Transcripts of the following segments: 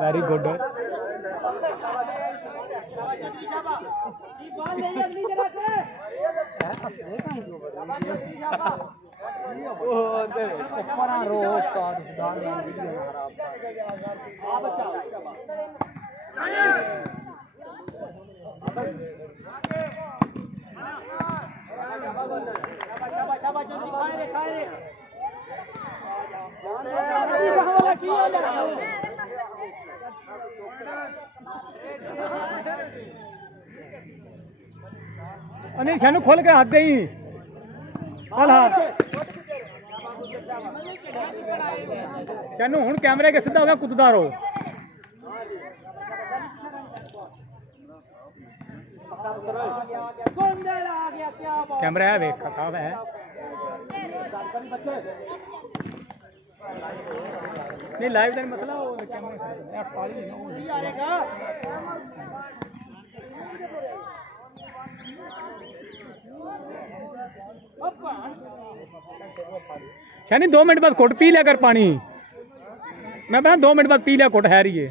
Very good नहीं शानू खोल के हाथ दे शानू हूँ कैमरे के सीधा हो गया कुददा रहो कैमरा है वेख साहब है नहीं लाइव का मसला वो शानी 2 मिनट बाद कोट पी लिया कर पानी मैं बता 2 मिनट बाद पी लिया कोट है रही है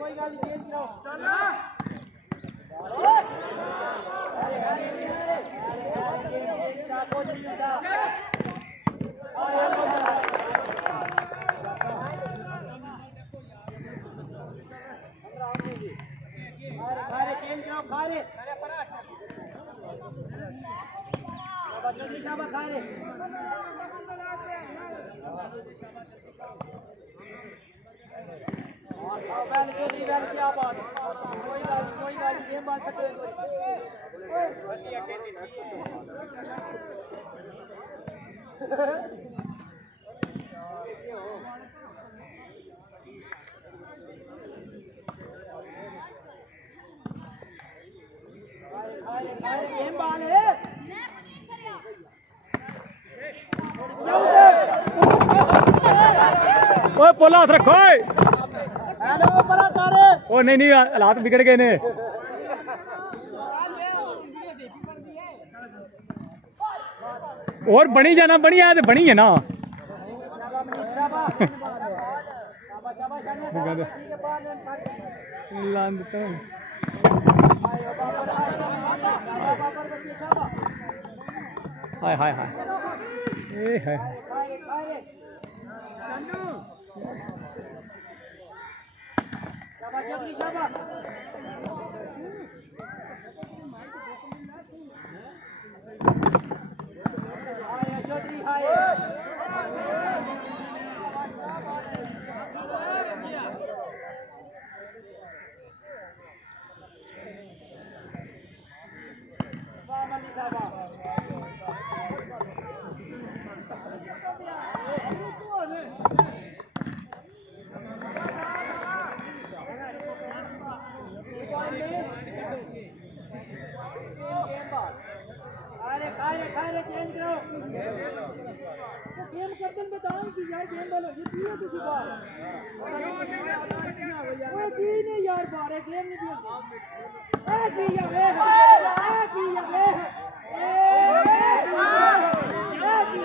कोई गाली चेंज करो चल पोला हाथ रखो। ओ नहीं नहीं हालात बिगड़ गए ने। और बनी जाना, बनी है तो बनी है ना। हाय हाय हाय हाय।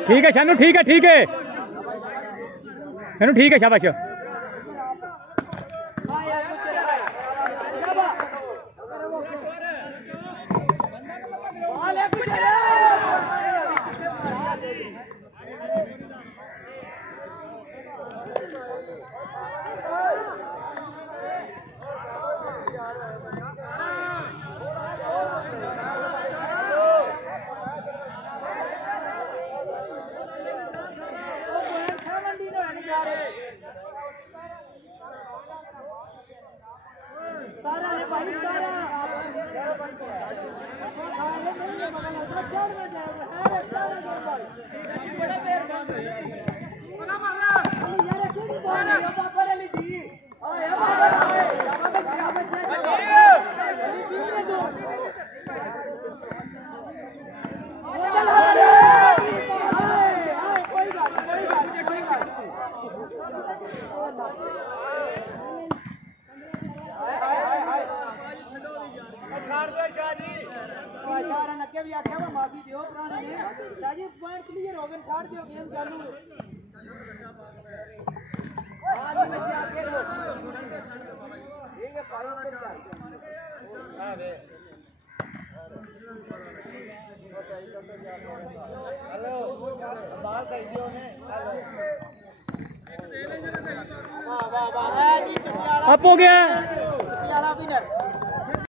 ठीक है शानू, ठीक है ठीक है शानू, ठीक है शाबाश। अप हो गया।